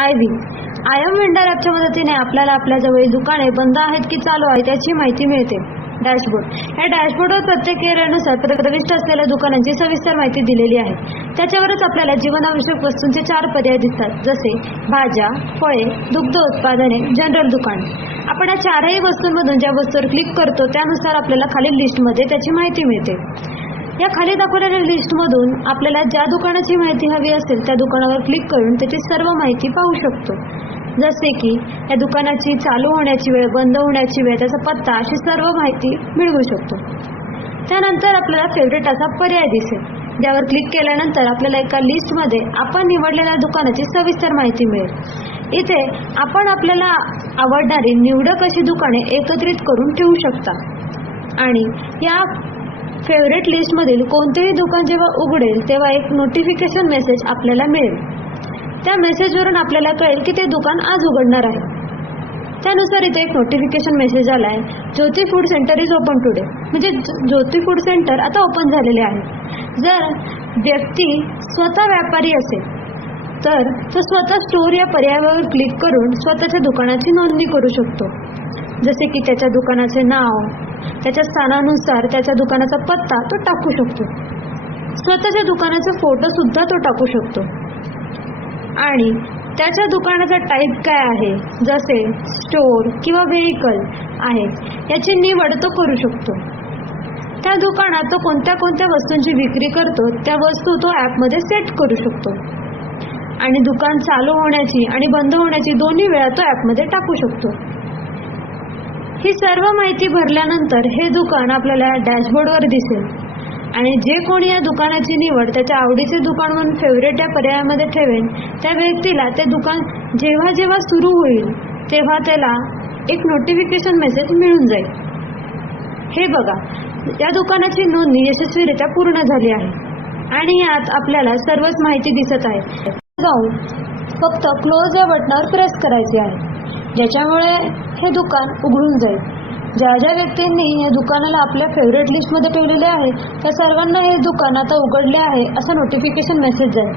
Ivy आयएम vendor ॲपच्या मदतीने आपल्याला आपल्या जवळील दुकाने बंद आहेत की चालू आहेत याची माहिती मिळते. डॅशबोर्ड या डॅशबोर्डवर प्रत्येक एरियानुसार प्रविष्ट असलेल्या दुकानांची सविस्तर माहिती दिलेली आहे. त्याच्यावरच आपल्याला जीवनावश्यक वस्तूंचे 4 पर्याय दिसतात, जसे भाज्या, फळे, दुग्ध उत्पादने, जनरल दुकान. आपण या 4ही वस्तूंमधून ज्या वस्तूवर क्लिक करतो त्यानुसार आपल्याला खालील लिस्टमध्ये त्याची माहिती मिळते. या खाली दाखवलेल्या लिस्टमधून आपल्याला ज्या दुकानाची माहिती हवी असेल त्या दुकानावर क्लिक करून त्याची सर्व माहिती पाहू शकतो, जसे की या दुकानाची चालू होण्याची वेळ, बंद होण्याची वेळ, त्याचा पत्ता, अशी सर्व माहिती मिळवू शकतो. त्यानंतर आपल्याला फेवरेट असा पर्याय दिसेल, ज्यावर क्लिक केल्यानंतर आपल्याला एका लिस्टमध्ये आपण निवडलेल्या दुकानाची सविस्तर माहिती मिळेल. इथे आपण आपल्याला आवडणारी निवडक अशी दुकाने एकत्रित करून ठेवू शकता आणि या फेवरेट लिस्टमधील कोणतेही दुकान जेव्हा उघडेल तेव्हा एक नोटिफिकेशन मेसेज आपल्याला मिळेल. त्या मेसेजवरून आपल्याला कळेल की ते दुकान आज उघडणार आहे. त्यानुसार इथे एक नोटिफिकेशन मेसेज आला आहे, Jyoti food centre is open today. म्हणजे ज्योती फूड सेंटर आता ओपन झालेले आहे. जर व्यक्ती स्वतः व्यापारी असेल तर तो स्वतः स्टोर या पर्यायावर क्लिक करून स्वतःच्या दुकानाची नोंदणी करू शकतो, जसे की त्याच्या दुकानाचे नाव, त्याच्या स्थानानुसार त्याच्या दुकानाचा पत्ता तो टाकू शकतो. स्वतःच्या दुकानाचा फोटो सुद्धा तो टाकू शकतो आणि त्याच्या दुकानाचा टाईप काय आहे, जसे स्टोर किंवा व्हेइकल आहे, याची निवड तो करू शकतो. त्या दुकानात तो कोणत्या कोणत्या वस्तूंची विक्री करतो त्या वस्तू तो ॲपमध्ये सेट करू शकतो आणि दुकान चालू होण्याची आणि बंद होण्याची दोन्ही वेळा तो ॲपमध्ये टाकू शकतो. ही सर्व माहिती भरल्यानंतर हे दुकान आपल्याला डॅशबोर्डवर दिसेल आणि जे कोणी या दुकानाची निवड त्याच्या आवडीचे दुकान म्हणून फेवरेट या पर्यायामध्ये ठेवेल त्या व्यक्तीला ते दुकान जेव्हा जेव्हा सुरू होईल तेव्हा त्याला एक नोटिफिकेशन मेसेज मिळून जाईल. हे बघा, या दुकानाची नोंदणी यशस्वीरित्या पूर्ण झाली आहे आणि यात आपल्याला सर्वच माहिती दिसत आहे. जाऊन फक्त क्लोज या बटनावर प्रेस करायचे आहे, ज्याच्यामुळे हे दुकान उघडून जाईल. ज्या ज्या व्यक्तींनी या दुकानाला आपल्या फेवरेट लिस्टमध्ये ठेवलेले आहे त्या सर्वांना हे दुकान आता उघडले आहे असं नोटिफिकेशन मेसेज जाईल.